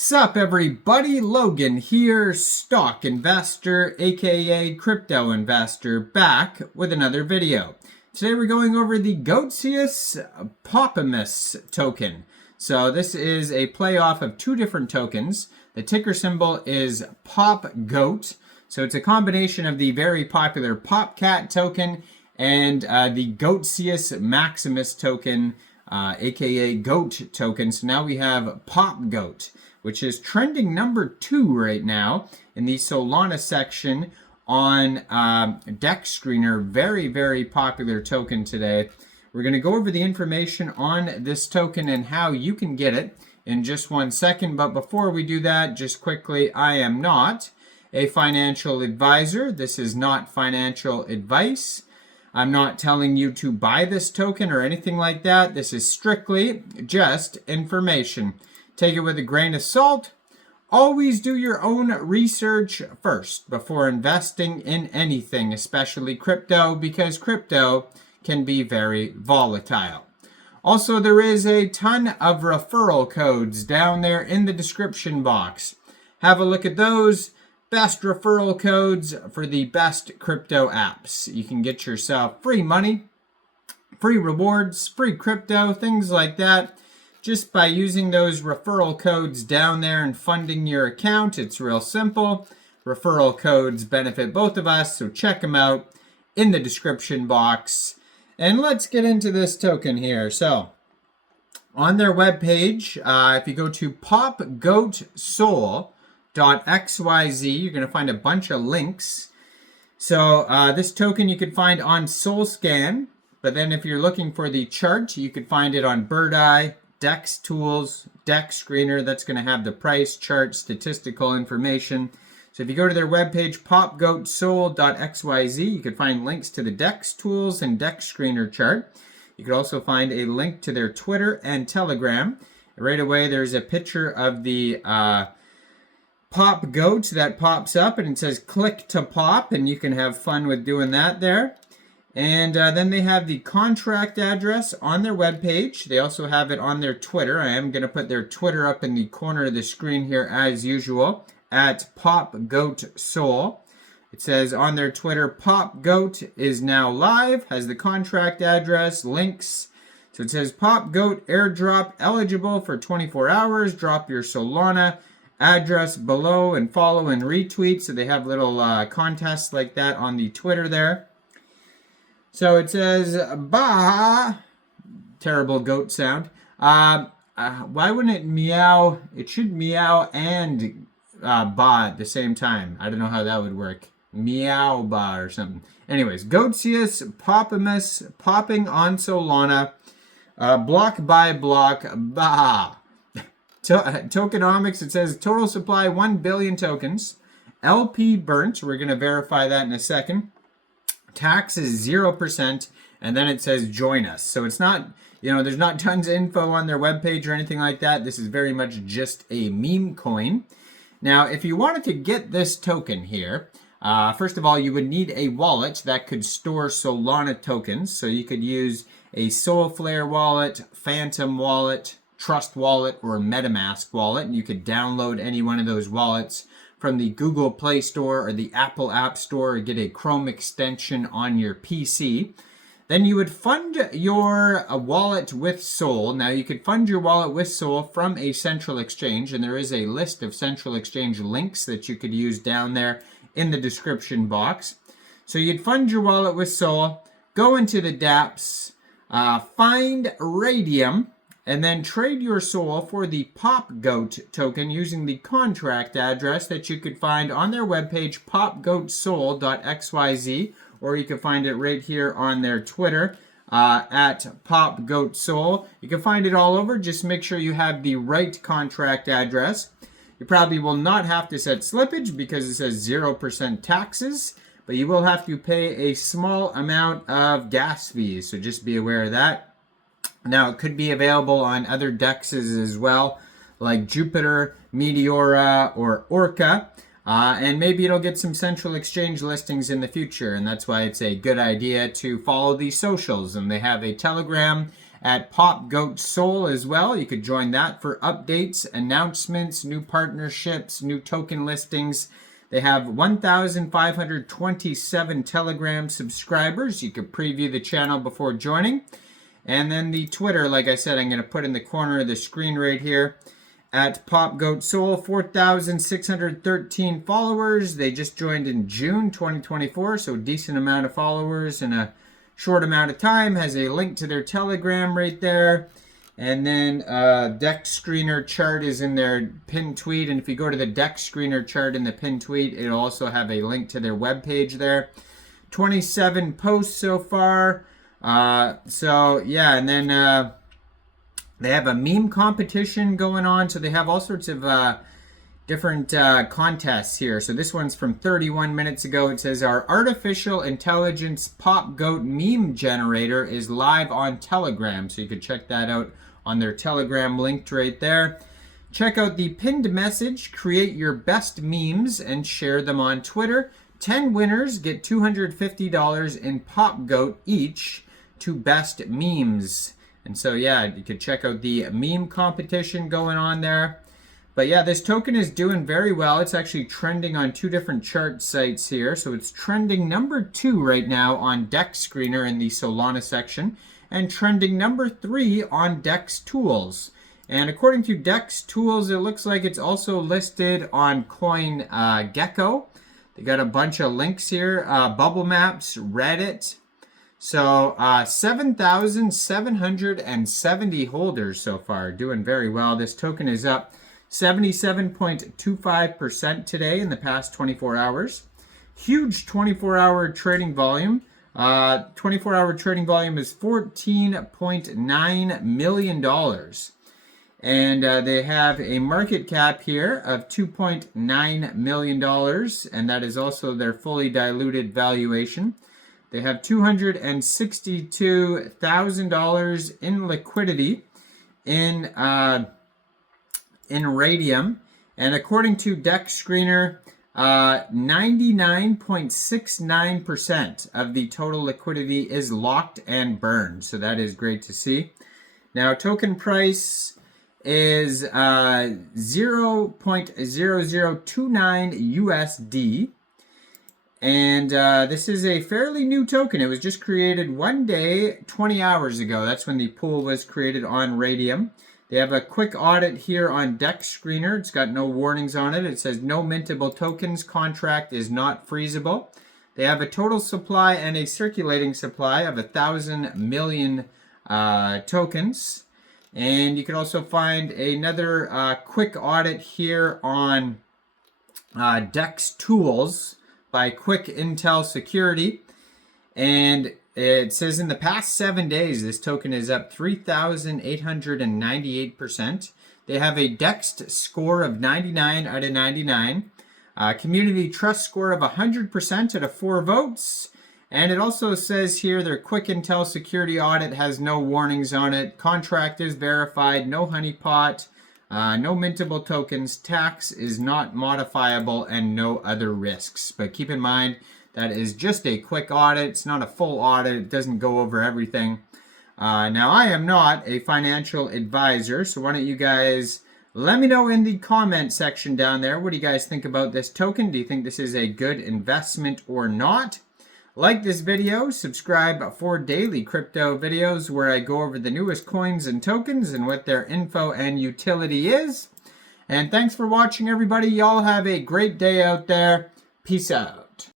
Sup everybody, Logan here, stock investor aka crypto investor, back with another video. Today we're going over the Goatseus Poppimus token. So this is a playoff of two different tokens. The ticker symbol is Popgoat. So it's a combination of the very popular Popcat token and the Goatseus Maximus token, aka Goat token. So now we have Popgoat, which is trending number 2 right now in the Solana section on DEX Screener. Very popular token today. We're going to go over the information on this token and how you can get it in just 1 second. But before we do that, just quickly, I am not a financial advisor. This is not financial advice. I'm not telling you to buy this token or anything like that. This is strictly just information. Take it with a grain of salt. Always do your own research first before investing in anything, especially crypto, because crypto can be very volatile. Also, there is a ton of referral codes down there in the description box. Have a look at those. Best referral codes for the best crypto apps. You can get yourself free money, free rewards, free crypto, things like that, just by using those referral codes down there and funding your account. It's real simple. Referral codes benefit both of us, so check them out in the description box. And let's get into this token here. So on their webpage, if you go to popgoatsol.xyz, you're going to find a bunch of links. So this token you could find on SolScan, but then if you're looking for the chart, you could find it on Birdeye, DEX Tools, DEX Screener. That's going to have the price, chart, statistical information. So if you go to their webpage, popgoatsol.xyz, you could find links to the DEX Tools and DEX Screener chart. You could also find a link to their Twitter and Telegram. Right away, there's a picture of the Popgoat that pops up, and it says click to pop, and you can have fun with doing that there. And then they have the contract address on their webpage. They also have it on their Twitter. I am going to put their Twitter up in the corner of the screen here as usual, at popgoatsol. It says on their Twitter, Popgoat is now live, has the contract address, links. So it says Popgoat airdrop eligible for 24 hours. Drop your Solana address below and follow and retweet. So they have little contests like that on the Twitter there. So it says, bah, terrible goat sound. Why wouldn't it meow? It should meow and bah at the same time. I don't know how that would work. Meow bah or something. Anyways, Goatseus Poppimus popping on Solana. Block by block, bah. Tokenomics, it says total supply 1 billion tokens. LP burnt, we're going to verify that in a second. Tax is 0%, and then it says join us. So it's not, there's not tons of info on their webpage or anything like that. This is very much just a meme coin. Now, if you wanted to get this token here, first of all, you would need a wallet that could store Solana tokens. So you could use a Solflare wallet, Phantom wallet, Trust wallet, or MetaMask wallet, and you could download any one of those wallets from the Google Play Store or the Apple App Store, or get a Chrome extension on your PC. Then you would fund your wallet with Sol. Now you could fund your wallet with Sol from a central exchange, and there is a list of central exchange links that you could use down there in the description box. So you'd fund your wallet with Sol, go into the dApps, find Raydium, and then trade your Sol for the Popgoat token using the contract address that you could find on their webpage, popgoatsol.xyz, or you can find it right here on their Twitter, at popgoatsol. You can find it all over. Just make sure you have the right contract address. You probably will not have to set slippage because it says 0% taxes, but you will have to pay a small amount of gas fees, so just be aware of that. Now, it could be available on other dexes as well, like Jupiter, Meteora, or Orca. And maybe it'll get some central exchange listings in the future, and that's why it's a good idea to follow these socials. And they have a Telegram at Popgoat Soul as well. You could join that for updates, announcements, new partnerships, new token listings. They have 1,527 Telegram subscribers. You could preview the channel before joining. And then the Twitter, like I said, I'm going to put in the corner of the screen right here. At Popgoat Soul, 4,613 followers. They just joined in June 2024, so a decent amount of followers in a short amount of time. Has a link to their Telegram right there. And then DEX Screener chart is in their pinned tweet. And if you go to the DEX Screener chart in the pinned tweet, it'll also have a link to their webpage there. 27 posts so far. So yeah, and then they have a meme competition going on. So they have all sorts of different contests here. So this one's from 31 minutes ago. It says our artificial intelligence Popgoat meme generator is live on Telegram. So you could check that out on their Telegram linked right there. Check out the pinned message, create your best memes and share them on Twitter. 10 winners get $250 in Popgoat each to best memes. And so yeah, you could check out the meme competition going on there. But yeah, this token is doing very well. It's actually trending on two different chart sites here. So it's trending number 2 right now on DEX Screener in the Solana section, and trending number 3 on DEX Tools. And according to DEX Tools, it looks like it's also listed on CoinGecko. They got a bunch of links here, Bubble Maps, Reddit. So 7,770 holders so far, doing very well. This token is up 77.25% today in the past 24 hours. Huge 24-hour trading volume. 24-hour trading volume is $14.9 million. And they have a market cap here of $2.9 million. And that is also their fully diluted valuation. They have $262,000 in liquidity in Raydium. And according to DEX Screener, 99.69% of the total liquidity is locked and burned. So that is great to see. Now, token price is 0.0029 USD. And this is a fairly new token. It was just created one day, 20 hours ago. That's when the pool was created on Raydium. They have a quick audit here on DEX Screener. It's got no warnings on it. It says no mintable tokens. Contract is not freezable. They have a total supply and a circulating supply of 1,000 million tokens. And you can also find another quick audit here on DEX Tools by Quick Intel Security. And it says in the past 7 days, this token is up 3,898%. They have a DEX score of 99 out of 99. Community trust score of 100% out of 4 votes. And it also says here their Quick Intel Security audit has no warnings on it. Contract is verified, no honeypot, no mintable tokens, tax is not modifiable, and no other risks. But keep in mind, that is just a quick audit. It's not a full audit. It doesn't go over everything. Now, I am not a financial advisor, so why don't you guys let me know in the comment section down there. What do you guys think about this token? Do you think this is a good investment or not? Like this video, subscribe for daily crypto videos where I go over the newest coins and tokens and what their info and utility is. And thanks for watching, everybody. Y'all have a great day out there. Peace out.